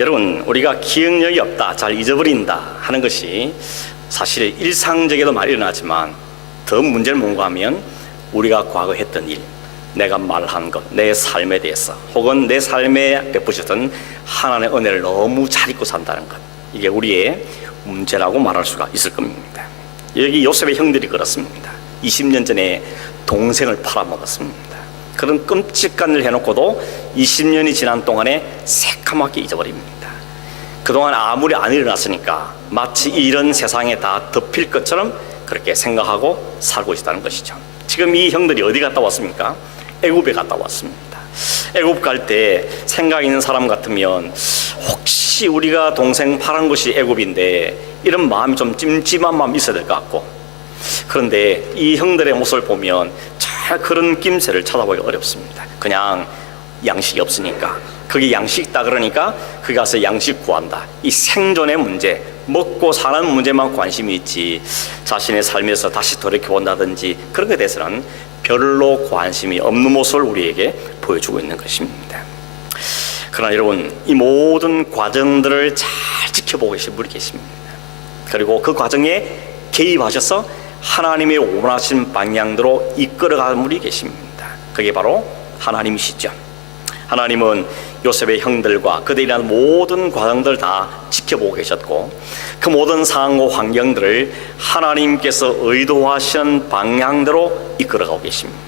여러분, 우리가 기억력이 없다, 잘 잊어버린다 하는 것이 사실 일상적에도 많이 일어나지만 더 문제는 뭔가 하면 우리가 과거 했던 일, 내가 말한 것, 내 삶에 대해서 혹은 내 삶에 베푸셨던 하나님의 은혜를 너무 잘 잊고 산다는 것, 이게 우리의 문제라고 말할 수가 있을 겁니다. 여기 요셉의 형들이 그렇습니다. 20년 전에 동생을 팔아먹었습니다. 그런 끔찍한 일을 해놓고도 20년이 지난 동안에 새카맣게 잊어버립니다. 그동안 아무리 안 일어났으니까 마치 이런 세상에 다 덮일 것처럼 그렇게 생각하고 살고 있다는 것이죠. 지금 이 형들이 어디 갔다 왔습니까? 애굽에 갔다 왔습니다. 애굽 갈 때 생각 있는 사람 같으면 혹시 우리가 동생 팔은 것이 애굽인데 이런 마음이 좀 찜찜한 마음이 있어야 될 것 같고, 그런데 이 형들의 모습을 보면 잘 그런 낌새를 찾아보기 어렵습니다. 그냥 양식이 없으니까, 거기 양식 있다 그러니까 거기 가서 양식 구한다, 이 생존의 문제, 먹고 사는 문제만 관심이 있지 자신의 삶에서 다시 돌이켜본다든지 그런 것에 대해서는 별로 관심이 없는 모습을 우리에게 보여주고 있는 것입니다. 그러나 여러분, 이 모든 과정들을 잘 지켜보고 계신 분이 계십니다. 그리고 그 과정에 개입하셔서 하나님의 원하신 방향대로 이끌어가는 분이 계십니다. 그게 바로 하나님이시죠. 하나님은 요셉의 형들과 그들이 일어난 모든 과정들을 다 지켜보고 계셨고, 그 모든 상황과 환경들을 하나님께서 의도하시는 방향대로 이끌어가고 계십니다.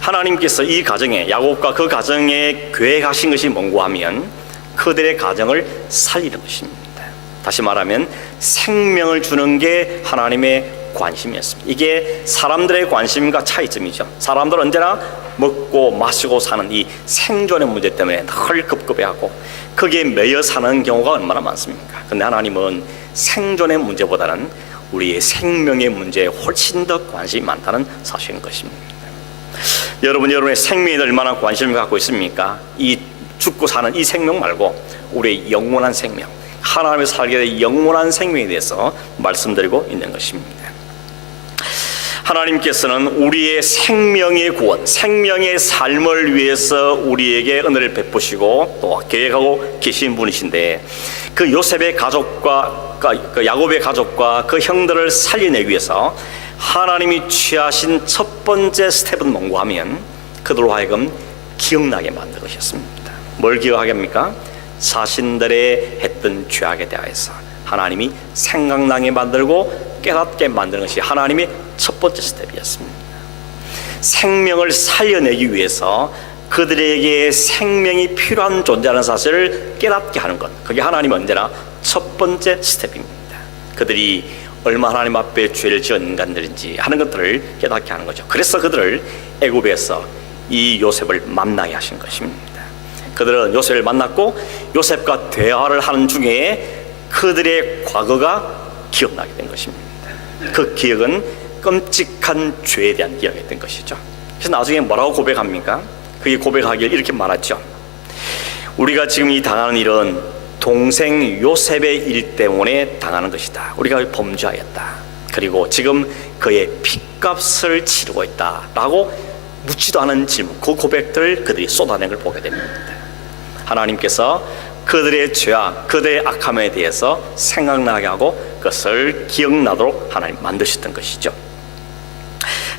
하나님께서 이 가정에, 야곱과 그 가정에 계획하신 것이 뭔고 하면 그들의 가정을 살리는 것입니다. 다시 말하면 생명을 주는 게 하나님의 관심이었습니다. 이게 사람들의 관심과 차이점이죠. 사람들은 언제나 먹고 마시고 사는 이 생존의 문제 때문에 늘 급급해하고 거기에 매여 사는 경우가 얼마나 많습니까? 그런데 하나님은 생존의 문제보다는 우리의 생명의 문제에 훨씬 더 관심이 많다는 사실인 것입니다. 여러분의 생명에 얼마나 관심을 갖고 있습니까? 이 죽고 사는 이 생명 말고 우리의 영원한 생명, 하나님의 살게 될 영원한 생명에 대해서 말씀드리고 있는 것입니다. 하나님께서는 우리의 생명의 구원, 생명의 삶을 위해서 우리에게 은혜를 베푸시고 또 계획하고 계신 분이신데, 그 요셉의 가족과 그 야곱의 가족과 그 형들을 살려내기 위해서 하나님이 취하신 첫 번째 스텝은 뭔고 하면 그들로 하여금 기억나게 만든 것이었습니다. 뭘 기억하게 합니까? 자신들의 했던 죄악에 대하여서 하나님이 생각나게 만들고 깨닫게 만드는 것이 하나님의 첫 번째 스텝이었습니다. 생명을 살려내기 위해서 그들에게 생명이 필요한 존재라는 사실을 깨닫게 하는 것, 그게 하나님 언제나 첫 번째 스텝입니다. 그들이 얼마나 하나님 앞에 죄를 지은 인간들인지 하는 것들을 깨닫게 하는 거죠. 그래서 그들을 애굽에서 이 요셉을 만나게 하신 것입니다. 그들은 요셉을 만났고 요셉과 대화를 하는 중에 그들의 과거가 기억나게 된 것입니다. 그 기억은 끔찍한 죄에 대한 기억이 된 것이죠. 그래서 나중에 뭐라고 고백합니까? 그게 고백하기를 이렇게 말하죠. 우리가 지금 이 당하는 일은 동생 요셉의 일 때문에 당하는 것이다. 우리가 범죄하였다. 그리고 지금 그의 핏값을 치르고 있다 라고 묻지도 않은 질문, 그 고백들을 그들이 쏟아낸 걸 보게 됩니다. 하나님께서 그들의 죄악, 그들의 악함에 대해서 생각나게 하고 그것을 기억나도록 하나님 만드셨던 것이죠.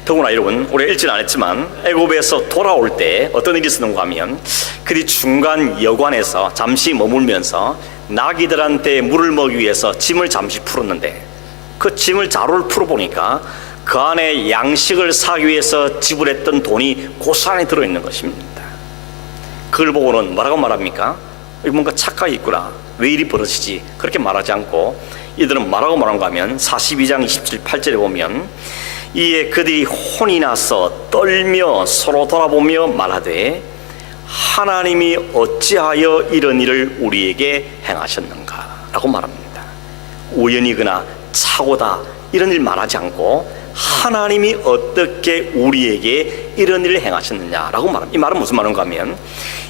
더구나 여러분, 우리가 읽지는 않았지만 애굽에서 돌아올 때 어떤 일이 있었는가 하면 그들이 중간 여관에서 잠시 머물면서 나귀들한테 물을 먹기 위해서 짐을 잠시 풀었는데, 그 짐을 자루를 풀어보니까 그 안에 양식을 사기 위해서 지불했던 돈이 고스란히 들어있는 것입니다. 그걸 보고는 뭐라고 말합니까? 뭔가 착각이 있구나, 왜 이리 벌어지지, 그렇게 말하지 않고 이들은 뭐라고 말한가 하면 42장 27, 8절에 보면 이에 그들이 혼이 나서 떨며 서로 돌아보며 말하되 하나님이 어찌하여 이런 일을 우리에게 행하셨는가 라고 말합니다. 우연이거나 착오다 이런 일 말하지 않고 하나님이 어떻게 우리에게 이런 일을 행하셨느냐라고 말합니다. 이 말은 무슨 말인가 하면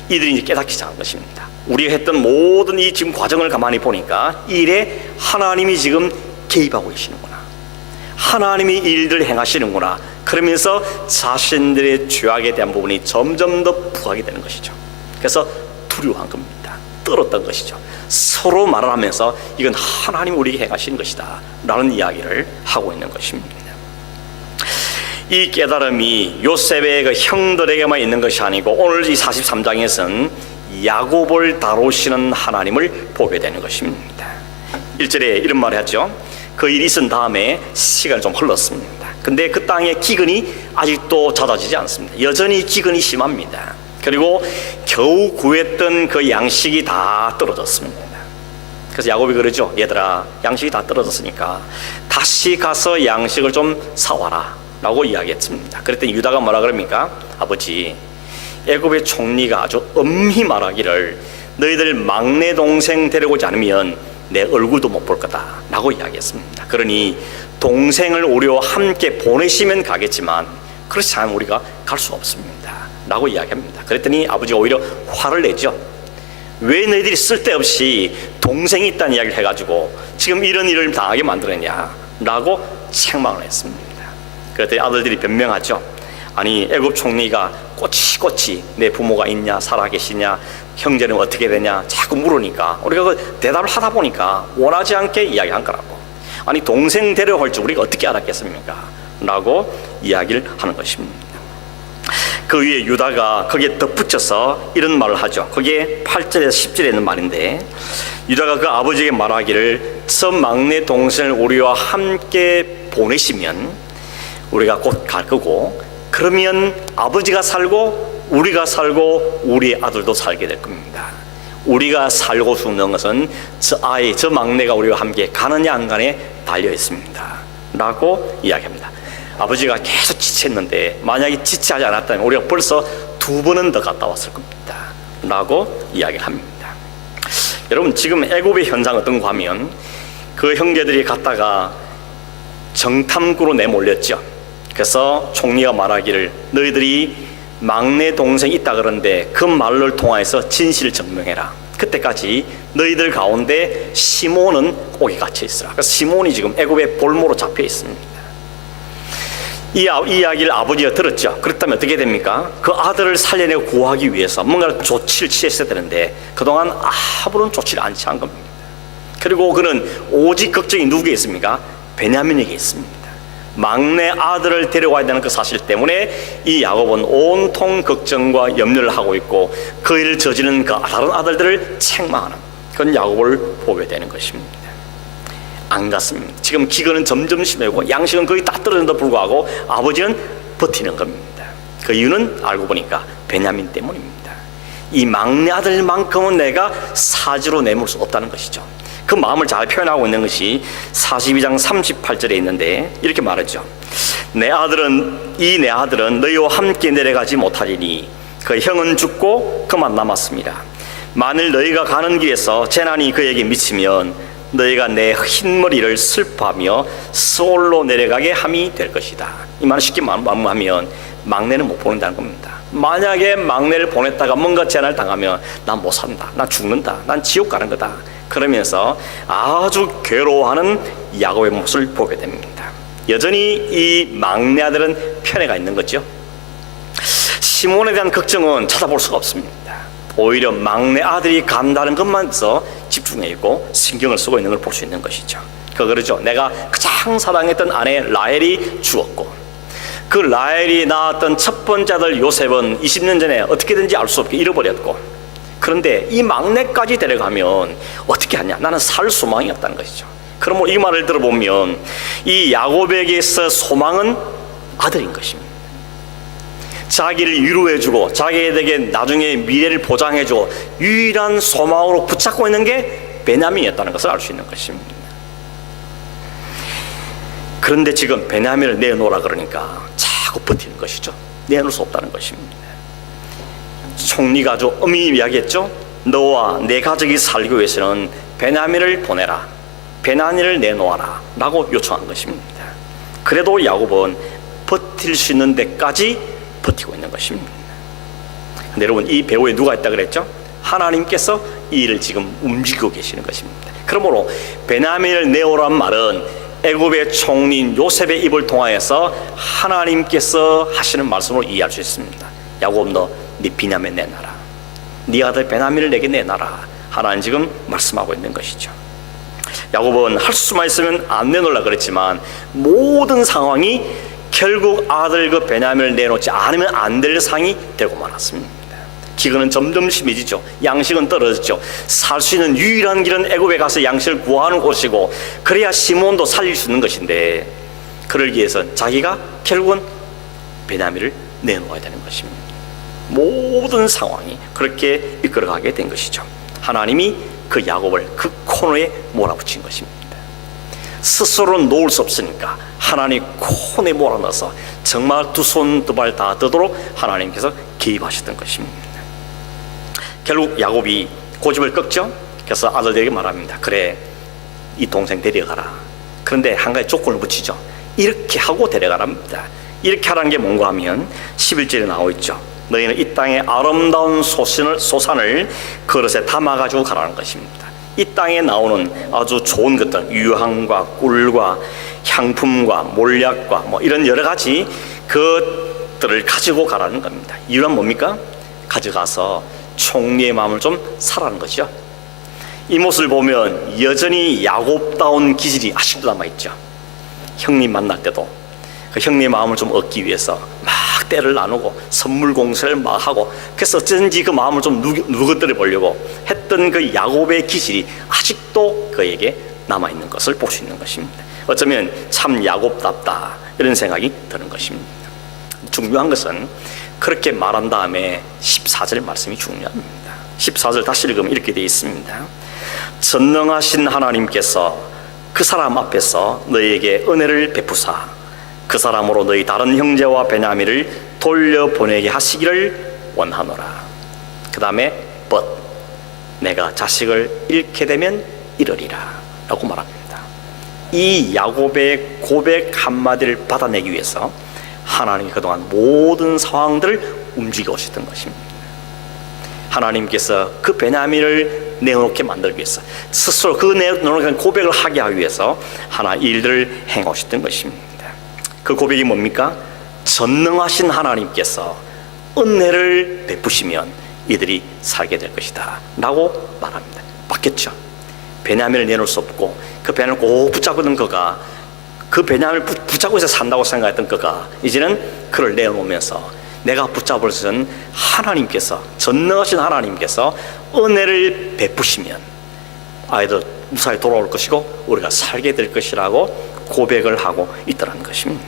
이들이 이제 깨닫기 시작한 것입니다. 우리가 했던 모든 이 지금 과정을 가만히 보니까 이 일에 하나님이 지금 개입하고 계시는구나, 하나님이 일들을 행하시는구나, 그러면서 자신들의 죄악에 대한 부분이 점점 더 부각이 되는 것이죠. 그래서 두려워한 겁니다. 떨었던 것이죠. 서로 말을 하면서 이건 하나님 우리에게 행하신 것이다 라는 이야기를 하고 있는 것입니다. 이 깨달음이 요셉의 그 형들에게만 있는 것이 아니고 오늘 이 43장에서는 야곱을 다루시는 하나님을 보게 되는 것입니다. 1절에 이런 말을 하죠. 그 일이 있은 다음에 시간이 좀 흘렀습니다. 근데 그 땅의 기근이 아직도 잦아지지 않습니다. 여전히 기근이 심합니다. 그리고 겨우 구했던 그 양식이 다 떨어졌습니다. 그래서 야곱이 그러죠. 얘들아, 양식이 다 떨어졌으니까 다시 가서 양식을 좀 사와라 라고 이야기했습니다. 그랬더니 유다가 뭐라 그럽니까? 아버지, 애굽의 총리가 아주 엄히 말하기를 너희들 막내 동생 데려오지 않으면 내 얼굴도 못 볼 거다 라고 이야기했습니다. 그러니 동생을 우리와 함께 보내시면 가겠지만 그렇지 않으면 우리가 갈 수 없습니다 라고 이야기합니다. 그랬더니 아버지가 오히려 화를 내죠. 왜 너희들이 쓸데없이 동생이 있다는 이야기를 해가지고 지금 이런 일을 당하게 만들었냐 라고 책망을 했습니다. 그랬더니 아들들이 변명하죠. 아니, 애굽 총리가 꼬치꼬치 내 부모가 있냐 살아계시냐 형제는 어떻게 되냐 자꾸 물으니까 우리가 그 대답을 하다 보니까 원하지 않게 이야기한 거라고. 아니, 동생 데려올 줄 우리가 어떻게 알았겠습니까? 라고 이야기를 하는 것입니다. 그 위에 유다가 거기에 덧붙여서 이런 말을 하죠. 거기에 8절에서 10절에 있는 말인데, 유다가 그 아버지에게 말하기를 저 막내 동생을 우리와 함께 보내시면 우리가 곧 갈 거고, 그러면 아버지가 살고 우리가 살고 우리의 아들도 살게 될 겁니다. 우리가 살고 죽는 것은 저 막내가 우리와 함께 가느냐 안 가느냐에 달려 있습니다 라고 이야기합니다. 아버지가 계속 지체했는데 만약에 지체하지 않았다면 우리가 벌써 2번은 더 갔다 왔을 겁니다 라고 이야기를 합니다. 여러분, 지금 애굽의 현상 어떤가 하면 그 형제들이 갔다가 정탐구로 내몰렸죠. 그래서 총리가 말하기를 너희들이 막내 동생이 있다 그러는데 그 말을 통해서 진실을 증명해라. 그때까지 너희들 가운데 시몬은 거기 갇혀 있으라. 그래서 시몬이 지금 애굽의 볼모로 잡혀 있습니다. 이 이야기를 아버지가 들었죠. 그렇다면 어떻게 됩니까? 그 아들을 살려내고 구하기 위해서 뭔가 조치를 취했어야 되는데 그동안 아무런 조치를 안 취한 겁니다. 그리고 그는 오직 걱정이 누구에게 있습니까? 베냐민에게 있습니다. 막내 아들을 데려와야 되는 그 사실 때문에 이 야곱은 온통 걱정과 염려를 하고 있고 그 일을 저지른 그 다른 아들들을 책망하는 그런 야곱을 보게 되는 것입니다. 안 갔습니다. 지금 기근은 점점 심해지고 양식은 거의 다 떨어진데도 불구하고 아버지는 버티는 겁니다. 그 이유는 알고 보니까 베냐민 때문입니다. 이 막내 아들만큼은 내가 사지로 내몰 수 없다는 것이죠. 그 마음을 잘 표현하고 있는 것이 42장 38절에 있는데 이렇게 말하죠. 내 아들은 너희와 함께 내려가지 못하리니 그 형은 죽고 그만 남았습니다. 만일 너희가 가는 길에서 재난이 그에게 미치면 너희가 내 흰머리를 슬퍼하며 스올로 내려가게 함이 될 것이다. 이 말은 쉽게 말하면 막내는 못 보낸다는 겁니다. 만약에 막내를 보냈다가 뭔가 재난을 당하면 난 못 산다, 난 죽는다, 난 지옥 가는 거다 그러면서 아주 괴로워하는 야곱의 모습을 보게 됩니다. 여전히 이 막내 아들은 편애가 있는 거죠. 시몬에 대한 걱정은 찾아볼 수가 없습니다. 오히려 막내 아들이 간다는 것만서 집중해 있고 신경을 쓰고 있는 걸 볼 수 있는 것이죠. 그러죠. 내가 가장 사랑했던 아내 라헬이 죽었고 그 라헬이 낳았던 첫 번째 아들 요셉은 20년 전에 어떻게든지 알 수 없게 잃어버렸고, 그런데 이 막내까지 데려가면 어떻게 하냐? 나는 살 소망이 없다는 것이죠. 그럼 이 말을 들어보면 이 야곱에게서 소망은 아들인 것입니다. 자기를 위로해주고 자기에게 나중에 미래를 보장해주고 유일한 소망으로 붙잡고 있는 게 베냐민이었다는 것을 알 수 있는 것입니다. 그런데 지금 베냐민을 내놓으라 그러니까 자꾸 버티는 것이죠. 내놓을 수 없다는 것입니다. 총리가 아주 엄히 이야기했죠. 너와 내 가족이 살기 위해서는 베냐민을 보내라, 베냐민을 내놓아라 라고 요청한 것입니다. 그래도 야곱은 버틸 수 있는 데까지 버티고 있는 것입니다. 근데 여러분, 이 배후에 누가 있다 그랬죠? 하나님께서 이 일을 지금 움직이고 계시는 것입니다. 그러므로 베냐민을 내오란 말은 애굽의 총리인 요셉의 입을 통하여서 하나님께서 하시는 말씀으로 이해할 수 있습니다. 야곱, 너 네 베냐민 내놔라, 네 아들 베냐민을 내게 내놔라 하나님 지금 말씀하고 있는 것이죠. 야곱은 할 수만 있으면 안 내놓으려고 그랬지만 모든 상황이 결국 아들 그 베냐민을 내놓지 않으면 안 될 상이 되고 말았습니다. 기근은 점점 심해지죠. 양식은 떨어졌죠. 살 수 있는 유일한 길은 애굽에 가서 양식을 구하는 곳이고, 그래야 시몬도 살릴 수 있는 것인데, 그러기 위해서 자기가 결국은 베냐민을 내놓아야 되는 것입니다. 모든 상황이 그렇게 이끌어가게 된 것이죠. 하나님이 그 야곱을 그 코너에 몰아붙인 것입니다. 스스로 놓을 수 없으니까 하나님 코너에 몰아넣어서 정말 두 손 두 발 다 되도록 하나님께서 개입하셨던 것입니다. 결국 야곱이 고집을 꺾죠. 그래서 아들들에게 말합니다. 그래, 이 동생 데려가라. 그런데 한 가지 조건을 붙이죠. 이렇게 하고 데려가랍니다. 이렇게 하라는 게 뭔가 하면 11절에 나와 있죠. 너희는 이 땅의 아름다운 소산을 그릇에 담아가지고 가라는 것입니다. 이 땅에 나오는 아주 좋은 것들, 유황과 꿀과 향품과 몰약과 뭐 이런 여러 가지 것들을 가지고 가라는 겁니다. 이유는 뭡니까? 가져가서 총리의 마음을 좀 사라는 것이죠. 이 모습을 보면 여전히 야곱다운 기질이 아직도 남아있죠. 형님 만날 때도 그 형님의 마음을 좀 얻기 위해서 막 때를 나누고 선물 공세를 막 하고, 그래서 어쩐지 그 마음을 좀 누그러뜨려 보려고 했던 그 야곱의 기질이 아직도 그에게 남아있는 것을 볼 수 있는 것입니다. 어쩌면 참 야곱답다 이런 생각이 드는 것입니다. 중요한 것은 그렇게 말한 다음에 14절 말씀이 중요합니다. 14절 다시 읽으면 이렇게 되어 있습니다. 전능하신 하나님께서 그 사람 앞에서 너희에게 은혜를 베푸사 그 사람으로 너희 다른 형제와 베냐민을 돌려보내게 하시기를 원하노라. 그 다음에 but 내가 자식을 잃게 되면 이르리라 라고 말합니다. 이 야곱의 고백 한마디를 받아내기 위해서 하나님이 그동안 모든 상황들을 움직여 오셨던 것입니다. 하나님께서 그 베냐민을 내놓게 만들기 위해서, 스스로 그 내놓은 고백을 하게 하기 위해서 하나 일들을 행하셨던 것입니다. 그 고백이 뭡니까? 전능하신 하나님께서 은혜를 베푸시면 이들이 살게 될 것이다 라고 말합니다. 맞겠죠? 베냐민을 내놓을 수 없고 그 베냐민을 꼭 붙잡고 있는 그가, 그 베냐민을 붙잡고 있어 산다고 생각했던 그가 이제는 그를 내놓으면서 내가 붙잡을 것은 하나님께서, 전능하신 하나님께서 은혜를 베푸시면 아이들 무사히 돌아올 것이고 우리가 살게 될 것이라고 고백을 하고 있더라는 것입니다.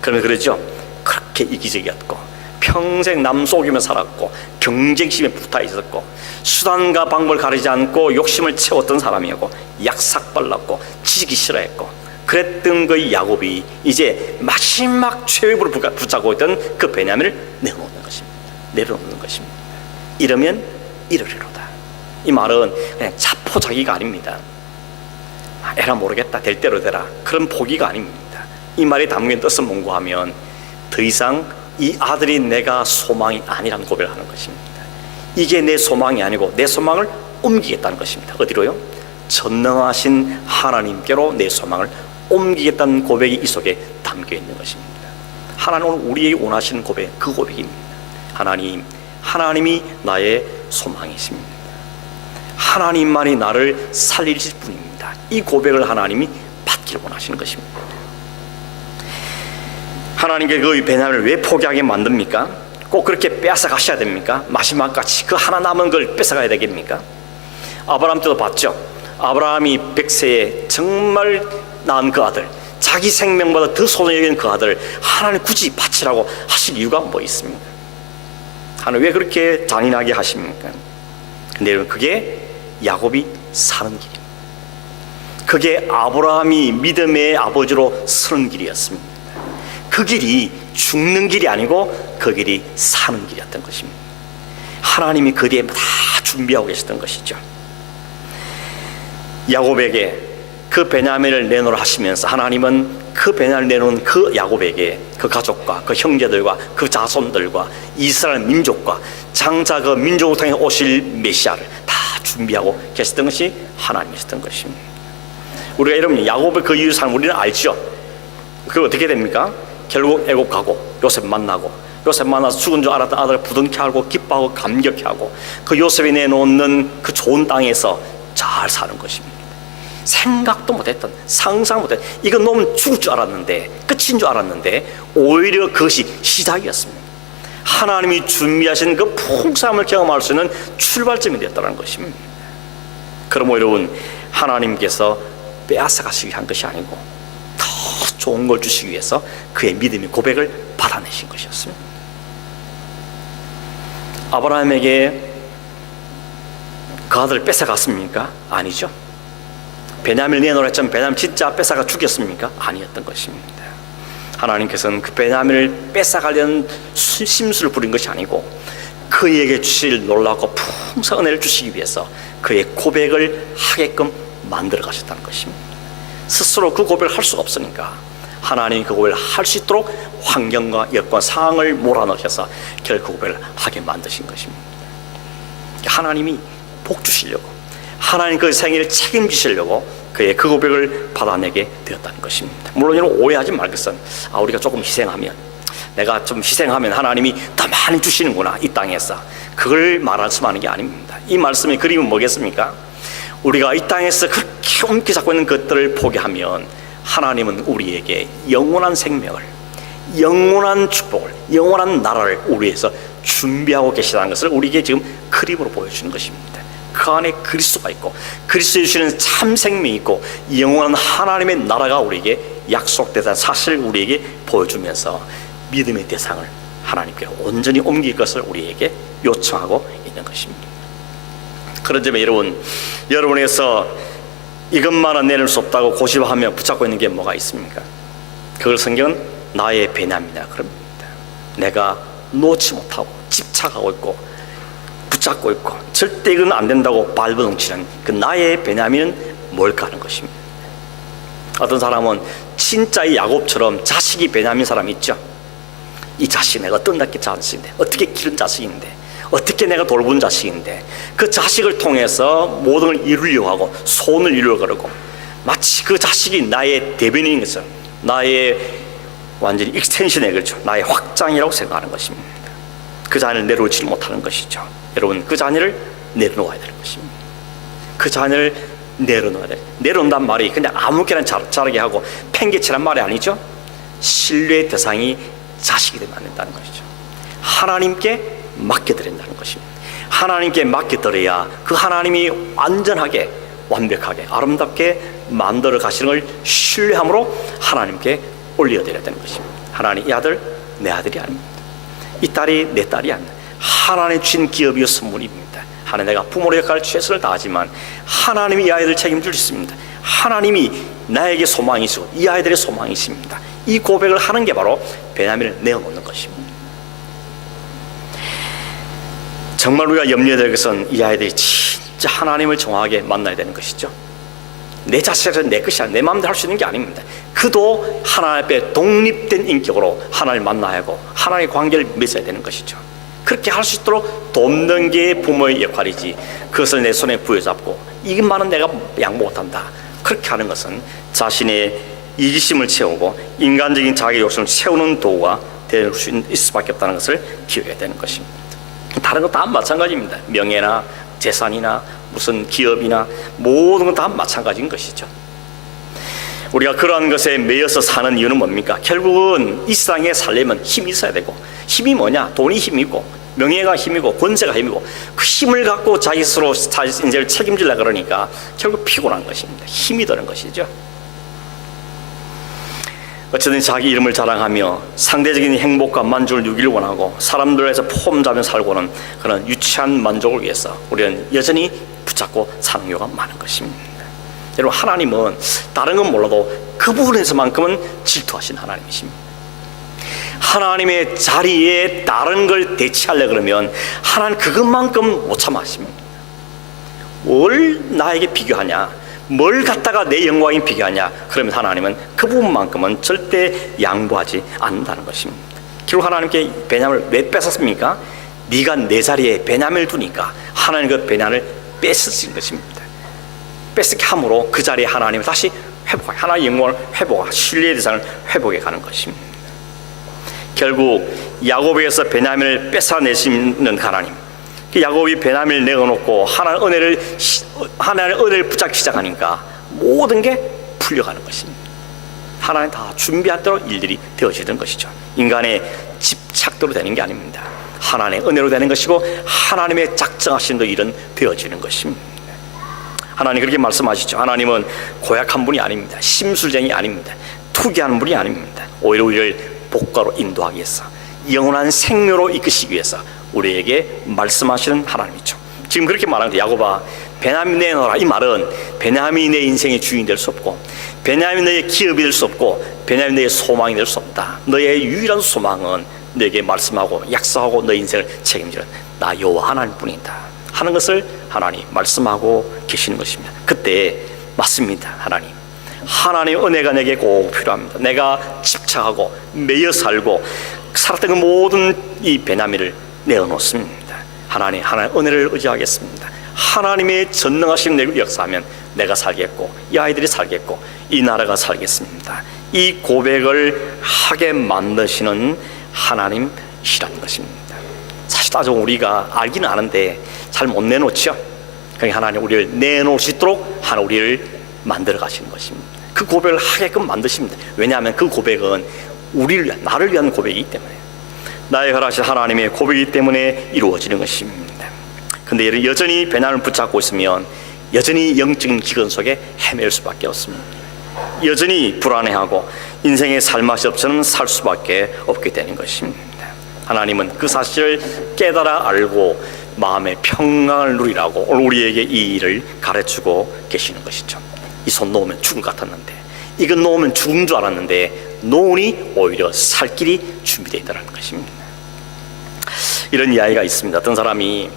그러면 그러죠. 그렇게 이기적이었고 평생 남 속이며 살았고 경쟁심에 붙어 있었고 수단과 방법을 가리지 않고 욕심을 채웠던 사람이었고 약삭발랐고 지지기 싫어했고 그랬던 그 야곱이 이제 마지막 최후를 붙잡고 있던 그 베냐민을 내놓는 것입니다. 내려놓는 것입니다. 이러면 이르리로다. 이 말은 그냥 자포자기가 아닙니다. 에라 모르겠다, 될 대로 되라, 그런 포기가 아닙니다. 이 말이 담긴 뜻은 뭔가 하면 더 이상 이 아들이 내가 소망이 아니라는 고백을 하는 것입니다. 이게 내 소망이 아니고 내 소망을 옮기겠다는 것입니다. 어디로요? 전능하신 하나님께로 내 소망을 옮기겠다는 고백이 이 속에 담겨 있는 것입니다. 하나님은 우리에게 원하시는 고백, 그 고백입니다. 하나님이 나의 소망이십니다. 하나님만이 나를 살리실 분입니다. 이 고백을 하나님이 받기를 원하시는 것입니다. 하나님께 그 베냐민을 왜 포기하게 만듭니까? 꼭 그렇게 빼앗아 가셔야 됩니까? 마지막까지 그 하나 남은 걸 뺏어가야 되겠습니까? 아브라함 때도 봤죠. 아브라함이 100세에 정말 낳은 그 아들, 자기 생명보다 더 소중히 여기는 그 아들을 하나님 굳이 바치라고 하실 이유가 뭐 있습니까? 하나님 왜 그렇게 잔인하게 하십니까? 근데 여러분, 그게 야곱이 사는 길입니다. 그게 아브라함이 믿음의 아버지로 서는 길이었습니다. 그 길이 죽는 길이 아니고 그 길이 사는 길이었던 것입니다. 하나님이 그 뒤에 다 준비하고 계셨던 것이죠. 야곱에게 그 베냐민을 내놓으라 하시면서 하나님은 그 베냐민을 내놓은 그 야곱에게 그 가족과 그 형제들과 그 자손들과 이스라엘 민족과 장차 그 민족을 통해 오실 메시아를 다 준비하고 계셨던 것이 하나님이셨던 것입니다. 우리가 여러분 야곱의 그 이유 삶 우리는 알죠. 그리고 어떻게 됩니까? 결국 애굽 가고 요셉 만나고 요셉 만나서 죽은 줄 알았던 아들을 부둥켜 하고 기뻐하고 감격해하고 그 요셉이 내놓는 그 좋은 땅에서 잘 사는 것입니다. 생각도 못했던, 상상 못했던, 이건 놈은 죽을 줄 알았는데, 끝인 줄 알았는데 오히려 그것이 시작이었습니다. 하나님이 준비하신 그 풍성함을 경험할 수 있는 출발점이 되었다는 것입니다. 그러므로 여러분, 하나님께서 빼앗아가시기 한 것이 아니고 더 좋은 걸 주시기 위해서 그의 믿음의 고백을 받아내신 것이었습니다. 아브라함에게 그 아들을 뺏어갔습니까? 아니죠. 베냐민을 내놓으라 했지만 베냐민 진짜 뺏어가 죽였습니까? 아니었던 것입니다. 하나님께서는 그 베냐민을 뺏어가려는 심술을 부린 것이 아니고 그에게 주실 놀랍고 풍성한 은혜를 주시기 위해서 그의 고백을 하게끔 만들어 가셨다는 것입니다. 스스로 그 고백을 할 수가 없으니까 하나님이 그 고백을 할 수 있도록 환경과 여건, 상황을 몰아넣으셔서 결국 그 고백을 하게 만드신 것입니다. 하나님이 복 주시려고, 하나님 그 생애를 책임지시려고 그의 그 고백을 받아내게 되었다는 것입니다. 물론 이런 오해하지 말겠어요. 우리가 조금 희생하면, 내가 좀 희생하면 하나님이 더 많이 주시는구나 이 땅에서, 그걸 말씀하는 게 아닙니다. 이 말씀의 그림은 뭐겠습니까? 우리가 이 땅에서 그렇게 옮겨 잡고 있는 것들을 포기하면 하나님은 우리에게 영원한 생명을, 영원한 축복을, 영원한 나라를 우리에서 준비하고 계시다는 것을 우리에게 지금 그림으로 보여주는 것입니다. 그 안에 그리스도가 있고 그리스도에 주시는 참 생명이 있고 영원한 하나님의 나라가 우리에게 약속되다는 사실을 우리에게 보여주면서 믿음의 대상을 하나님께 온전히 옮길 것을 우리에게 요청하고 있는 것입니다. 그런 점에 여러분에서 이것만은 내릴 수 없다고 고집하며 붙잡고 있는 게 뭐가 있습니까? 그걸 성경은 나의 베냐민이라 그럽니다. 내가 놓지 못하고 집착하고 있고 붙잡고 있고 절대 이건 안 된다고 발버둥치는 그 나의 베냐민은 뭘까 하는 것입니다. 어떤 사람은 진짜의 야곱처럼 자식이 베냐민 사람이 있죠. 이 자식 내가 어떤 자식인데, 어떻게 기른 자식인데, 어떻게 내가 돌본 자식인데, 그 자식을 통해서 모든 걸 이루려고 하고 소원을 이루려고 그러고 마치 그 자식이 나의 대변인인 것처럼, 나의 완전히 익스텐션에, 그렇죠, 나의 확장이라고 생각하는 것입니다. 그 자녀를 내려오지 못하는 것이죠. 여러분, 그 자녀를 내려놓아야 되는 것입니다. 그 자녀를 내려놓아야 돼요. 내려놓는단 말이 그냥 아무렇게나 자라게 하고 팽개치란 말이 아니죠. 신뢰의 대상이 자식이 되면 안 된다는 것이죠. 하나님께 맡겨드린다는 것입니다. 하나님께 맡겨드려야 그 하나님이 완전하게, 완벽하게, 아름답게 만들어 가시는 걸 신뢰함으로 하나님께 올려드려야 되는 것입니다. 하나님, 이 아들 내 아들이 아닙니다. 이 딸이 내 딸이 아닙니다. 하나님 주신 기업이요 선물입니다. 하나님, 내가 부모의 역할을 최선을 다하지만 하나님이 이 아이들 책임질 수 있습니다. 하나님이 나에게 소망이시고 이 아이들의 소망이십니다. 이 고백을 하는 게 바로 베냐민을 내어놓는 것입니다. 정말 우리가 염려해야 될 것은 이 아이들이 진짜 하나님을 정확하게 만나야 되는 것이죠. 내 자식은 내 것이 아니라 내 마음대로 할 수 있는 게 아닙니다. 그도 하나님 앞에 독립된 인격으로 하나님을 만나야 하고 하나님의 관계를 맺어야 되는 것이죠. 그렇게 할 수 있도록 돕는 게 부모의 역할이지, 그것을 내 손에 부여잡고 이것만은 내가 양보 못한다, 그렇게 하는 것은 자신의 이기심을 채우고 인간적인 자기 욕심을 채우는 도구가 될 수 있을 수밖에 없다는 것을 기억해야 되는 것입니다. 다른 거 다 마찬가지입니다. 명예나 재산이나 무슨 기업이나 모든 건 다 마찬가지인 것이죠. 우리가 그러한 것에 매여서 사는 이유는 뭡니까? 결국은 이 세상에 살려면 힘이 있어야 되고, 힘이 뭐냐? 돈이 힘이고 명예가 힘이고 권세가 힘이고, 그 힘을 갖고 자기 스스로 자기 인생을 책임지려고 그러니까 결국 피곤한 것입니다. 힘이 드는 것이죠. 어쨌든 자기 이름을 자랑하며 상대적인 행복과 만족을 누기를 원하고 사람들에서 포함자며 살고는 그런 유치한 만족을 위해서 우리는 여전히 붙잡고 사는 경우가 많은 것입니다. 여러분, 하나님은 다른 건 몰라도 그 부분에서만큼은 질투하신 하나님이십니다. 하나님의 자리에 다른 걸 대체하려고 그러면 하나님 그것만큼 못 참아하십니다. 뭘 나에게 비교하냐, 뭘 갖다가 내 영광에 비교하냐, 그러면 하나님은 그 부분만큼은 절대 양보하지 않는다는 것입니다. 결국 하나님께 베냐민을 왜 뺏었습니까? 네가 내 자리에 베냐민을 두니까 하나님 그 베냐민을 뺏으신 것입니다. 뺏게 함으로 그 자리에 하나님을 다시 회복하고 하나님의 영광을 회복하고 신뢰의 대상을 회복해 가는 것입니다. 결국 야곱에게서 베냐민을 뺏어내시는 하나님. 야곱이 베냐민을 내어놓고 하나님의 은혜를 붙잡기 시작하니까 모든 게 풀려가는 것입니다. 하나님 다 준비한 대로 일들이 되어지는 것이죠. 인간의 집착대로 되는 게 아닙니다. 하나님의 은혜로 되는 것이고 하나님의 작정하신 대로 일은 되어지는 것입니다. 하나님 그렇게 말씀하시죠. 하나님은 고약한 분이 아닙니다. 심술쟁이 아닙니다. 투기하는 분이 아닙니다. 오히려 우리를 복과로 인도하기 위해서 영원한 생명으로 이끄시기 위해서 우리에게 말씀하시는 하나님이죠. 지금 그렇게 말하는 거예요. 야곱아, 베냐민 내놓으라. 이 말은 베냐민이 내 인생의 주인이 될 수 없고, 베냐민이 너의 기업이 될 수 없고, 베냐민이 너의 소망이 될 수 없다. 너의 유일한 소망은 너에게 말씀하고 약속하고 너의 인생을 책임지는 나 여호와 하나님뿐이다 하는 것을 하나님 말씀하고 계시는 것입니다. 그때 맞습니다. 하나님의 은혜가 내게 꼭 필요합니다. 내가 집착하고 매여 살고 살았던 그 모든 이 베냐민을 내어놓습니다. 하나님의 은혜를 의지하겠습니다. 하나님의 전능하신 내를 역사하면 내가 살겠고 이 아이들이 살겠고 이 나라가 살겠습니다. 이 고백을 하게 만드시는 하나님이시라는 것입니다. 사실 따지면 우리가 알기는 아는데 잘 못 내놓죠. 그러니까 하나님 우리를 내놓을 수 있도록 하나님 우리를 만들어 가시는 것입니다. 그 고백을 하게끔 만드십니다. 왜냐하면 그 고백은 우리를 위한, 나를 위한 고백이기 때문에, 나의 허락하신 하나님의 고백이기 때문에 이루어지는 것입니다. 근데 여전히 베냐민을 붙잡고 있으면 여전히 영적인 기근 속에 헤맬 수밖에 없습니다. 여전히 불안해하고 인생의 살맛이 없이는 살 수밖에 없게 되는 것입니다. 하나님은 그 사실을 깨달아 알고 마음의 평강을 누리라고 오늘 우리에게 이 일을 가르치고 계시는 것이죠. 이 손 놓으면 죽을 것 같았는데, 이건 놓으면 죽은 줄 알았는데 놓으니 오히려 살 길이 준비되어 있다는 것입니다. 이런 이야기가 있습니다. 어떤 사람이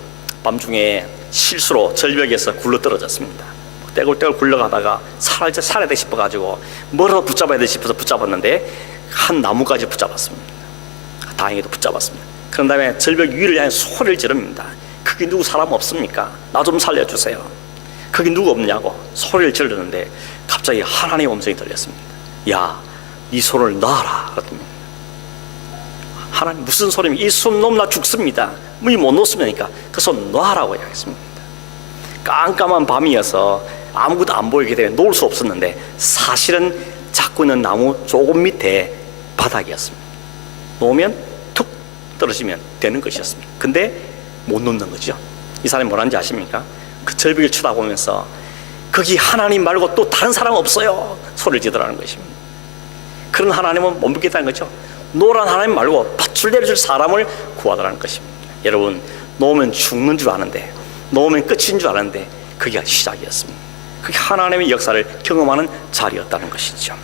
밤중에 실수로 절벽에서 굴러 떨어졌습니다. 떼굴떼굴 굴러가다가 살아야 돼 싶어가지고 뭐라도 붙잡아야 돼 싶어서 붙잡았는데 한 나무까지 붙잡았습니다. 다행히도 붙잡았습니다. 그런 다음에 절벽 위를 향해 소리를 지릅니다. 거기 누구 사람 없습니까? 나 좀 살려주세요. 거기 누구 없냐고 소리를 지르는데 갑자기 하나님의 음성이 들렸습니다. 야, 이 손을 놔라. 그랬더니 하나님 무슨 소리입니까? 이 손 놓으면 나 죽습니다. 못 놓습니까? 그 손 놔라고 이야기했습니다. 깜깜한 밤이어서 아무것도 안 보이게 되면 놓을 수 없었는데 사실은 잡고 있는 나무 조금 밑에 바닥이었습니다. 놓으면 툭 떨어지면 되는 것이었습니다. 근데 못 놓는 거죠. 이 사람이 뭐라는지 아십니까? 그 절벽을 쳐다보면서 거기 하나님 말고 또 다른 사람 없어요 소리를 지르라는 것입니다. 그런 하나님은 못 믿겠다는 거죠. 노란 하나님 말고 밧줄 내려줄 사람을 구하더라는 것입니다. 여러분, 놓으면 죽는 줄 아는데, 놓으면 끝인 줄 아는데 그게 시작이었습니다. 그게 하나님의 역사를 경험하는 자리였다는 것이죠.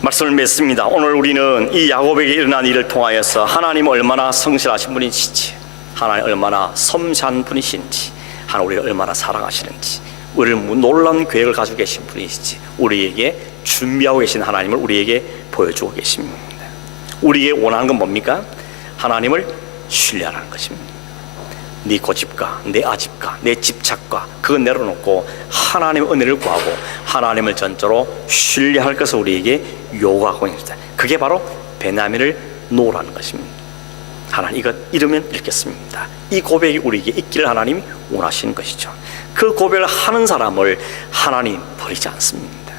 말씀을 맺습니다. 오늘 우리는 이 야곱에게 일어난 일을 통하여서 하나님 얼마나 성실하신 분이신지, 하나님 얼마나 섬세한 분이신지, 하나님 우리를 얼마나 사랑하시는지, 우리를 놀라운 계획을 가지고 계신 분이신지 우리에게 준비하고 계신 하나님을 우리에게 보여주고 계십니다. 우리에게 원하는 건 뭡니까? 하나님을 신뢰하라는 것입니다. 네 고집과 내 아집과 내 집착과 그건 내려놓고 하나님의 은혜를 구하고 하나님을 전적으로 신뢰할 것을 우리에게 요구하고 있습니다. 그게 바로 베냐민을 놓으라는 것입니다. 하나님 이것 잃으면 잃겠습니다. 이 고백이 우리에게 있기를 하나님이 원하시는 것이죠. 그 고백을 하는 사람을 하나님 버리지 않습니다.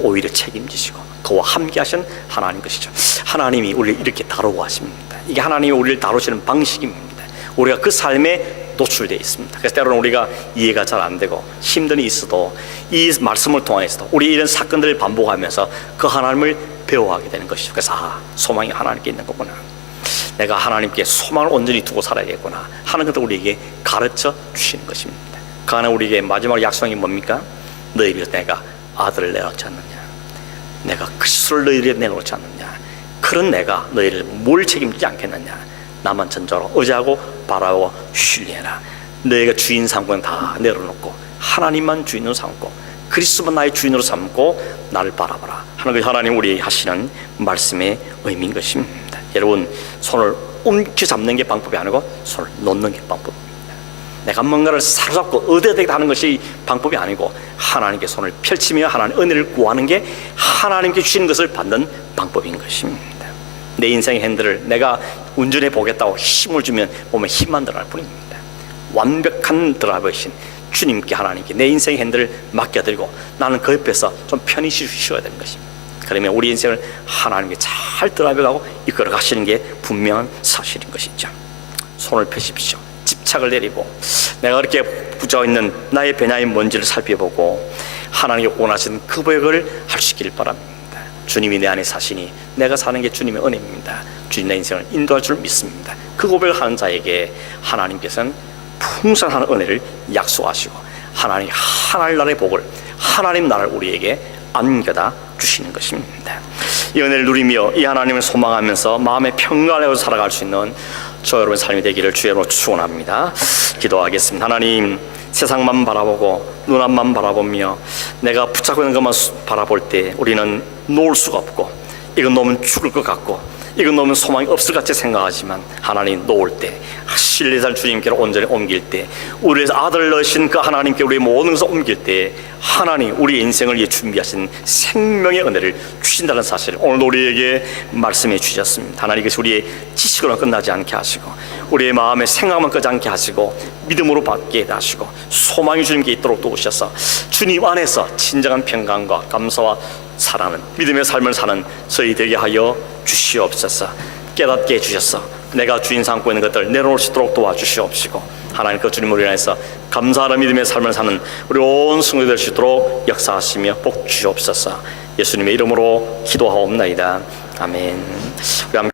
오히려 책임지시고 그와 함께 하신 하나님 것이죠. 하나님이 우리를 이렇게 다루고 하십니다. 이게 하나님이 우리를 다루시는 방식입니다. 우리가 그 삶에 노출되어 있습니다. 그래서 때로는 우리가 이해가 잘 안 되고 힘든 일이 있어도 이 말씀을 통해서도 우리 이런 사건들을 반복하면서 그 하나님을 배워가게 되는 것이죠. 그래서 소망이 하나님께 있는 거구나, 내가 하나님께 소망을 온전히 두고 살아야겠구나 하는 것도 우리에게 가르쳐 주시는 것입니다. 그 안에 우리에게 마지막 약속이 뭡니까? 너희를 위해서 내가 아들을 내놓지 않느냐, 내가 그리스도를 너희를 위해 내놓지 않느냐, 그런 내가 너희를 뭘 책임지지 않겠느냐, 나만 전적으로 의지하고 바라보고 신뢰해라. 너희가 주인 삼고는 다 내려놓고 하나님만 주인으로 삼고 그리스도만 나의 주인으로 삼고 나를 바라봐라 하는 것이 하나님 우리 하시는 말씀의 의미인 것입니다. 여러분, 손을 움켜잡는 게 방법이 아니고 손을 놓는 게 방법입니다. 내가 뭔가를 사로잡고 얻어야되겠다 하는 것이 방법이 아니고 하나님께 손을 펼치며 하나님의 은혜를 구하는 게 하나님께 주시는 것을 받는 방법인 것입니다. 내 인생의 핸들을 내가 운전해 보겠다고 힘을 주면 몸에 힘만 들어갈 뿐입니다. 완벽한 드라이버이신 주님께, 하나님께 내 인생의 핸들을 맡겨드리고 나는 그 옆에서 좀 편히 쉬어야 되는 것입니다. 그러면 우리 인생을 하나님께 잘 드라이브하고 이끌어 가시는 게 분명한 사실인 것이죠. 손을 펴십시오. 집착을 내리고 내가 그렇게 붙어 있는 나의 변화의 뭔지를 살펴보고 하나님이 원하시는 그 고백을 할 수 있기를 바랍니다. 주님이 내 안에 사시니 내가 사는 게 주님의 은혜입니다. 주님 내 인생을 인도할 줄 믿습니다. 그 고백을 하는 자에게 하나님께서는 풍성한 은혜를 약속하시고 하나님 하늘나라의 복을, 하나님 나라를 우리에게 안겨다 주시는 것입니다. 이 은혜를 누리며 이 하나님을 소망하면서 마음의 평강을 살아갈 수 있는 저 여러분의 삶이 되기를 주의 이름으로 축원합니다. 기도하겠습니다. 하나님, 세상만 바라보고 눈앞만 바라보며 내가 붙잡고 있는 것만 바라볼 때 우리는 놓을 수가 없고, 이건 놓으면 죽을 것 같고, 이건 놓으면 소망이 없을 것 같이 생각하지만 하나님 놓을 때, 신뢰살 주님께로 온전히 옮길 때, 우리의 아들 넣으신 그 하나님께 우리의 모든 것을 옮길 때 하나님 우리의 인생을 위해 준비하신 생명의 은혜를 주신다는 사실을 오늘 우리에게 말씀해 주셨습니다. 하나님, 이것이 우리의 지식으로 끝나지 않게 하시고 우리의 마음의 생각만 끄지 않게 하시고 믿음으로 받게 하시고 소망이 주님께 있도록 도우셔서 주님 안에서 진정한 평강과 감사와 사랑은 믿음의 삶을 사는 저희 되게 하여 주시옵소서. 깨닫게 해주셔서 내가 주인 삼고 있는 것들 내려놓을 수 있도록 도와주시옵시고 하나님 그 주님을 위하여서 감사하는 믿음의 삶을 사는 우리 온 성도들 될 수 있도록 역사하시며 복 주시옵소서. 예수님의 이름으로 기도하옵나이다. 아멘. 우리 함께